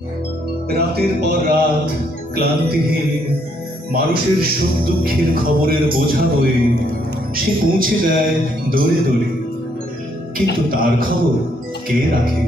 রাতের পর রাত ক্লান্তিহীন মানুষের সুখ দুঃখের খবরের বোঝা বয়ে সে পৌঁছে দেয় দৌড়ে দৌড়ে, কিন্তু তার খবর কে রাখে?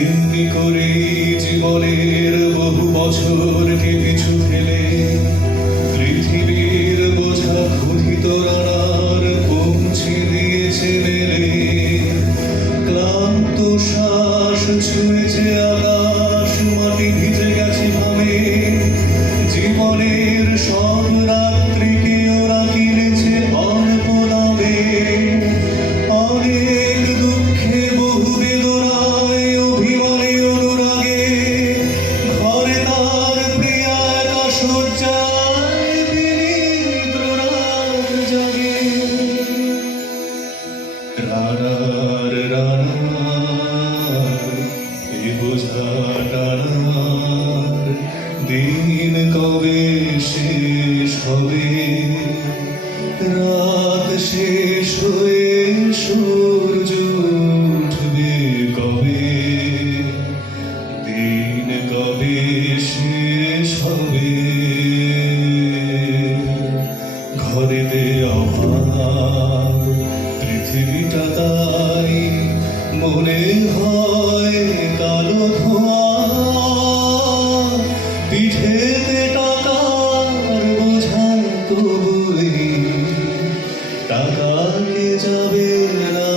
এমনি করে জীবনের বহু বছরকে পিছু ফেলে পৃথিবীর বোঝা ক্ষুধিত রানার পৌঁছে দিয়েছে মেলে। ক্লান্ত শ্বাস ছুঁয়েছে আকাশ, মাটি ভিজে গেছে ঘামে। জীবনের সব রাত্রিকে ওরা কিনেছে অল্প দামে। অনেক দুঃখে বহু বেদনায় অভিমানে অনুরাগে ঘরে তার প্রিয়া একা শয্যায় বিনীত রাত জাগে। রানার রানার এ বোঝা টানার দিন কবে শেষ হবে? রাত শেষ হয়ে সূর্য উঠবে কবে? দিন কবে শেষ হবে? ঘরেতে অভাব, পৃথিবীটা তাই মনে হয় কালো ধোঁয়া। পিঠেতে টাকার বোঝায় তবুই টাকাকে যাবে না।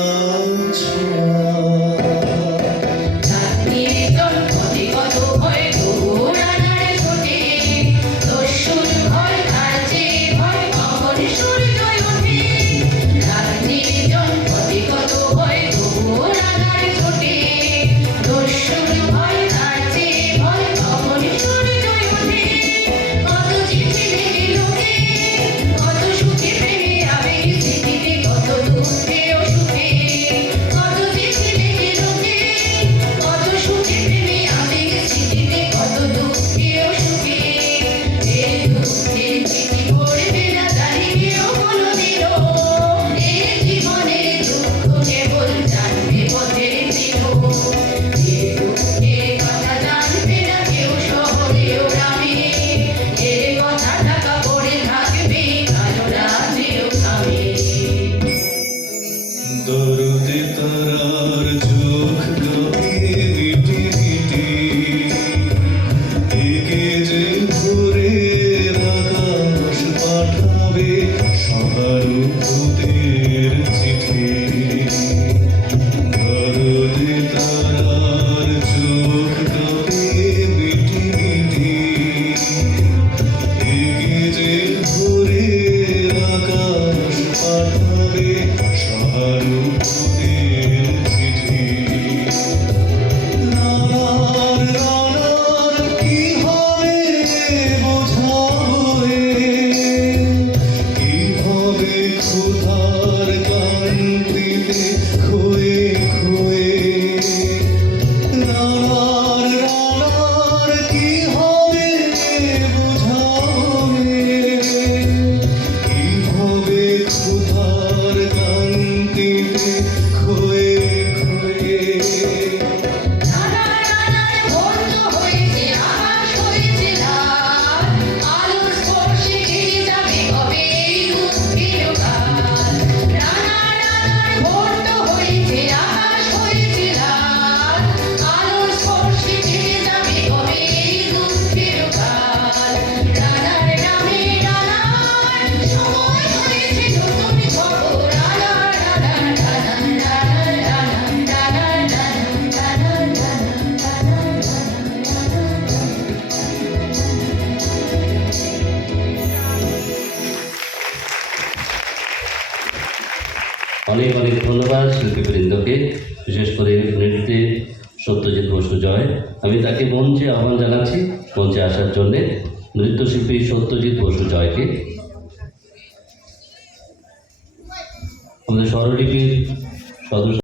অনেক অনেক ধন্যবাদ শিল্পীবৃন্দকে, বিশেষ করে নৃত্যে সত্যজিৎ বসু জয়। আমি তাকে মঞ্চে আহ্বান জানাচ্ছি মঞ্চে আসার জন্যে, নৃত্যশিল্পী সত্যজিৎ বসু জয়কে। আমাদের স্বরলিপির সদস্য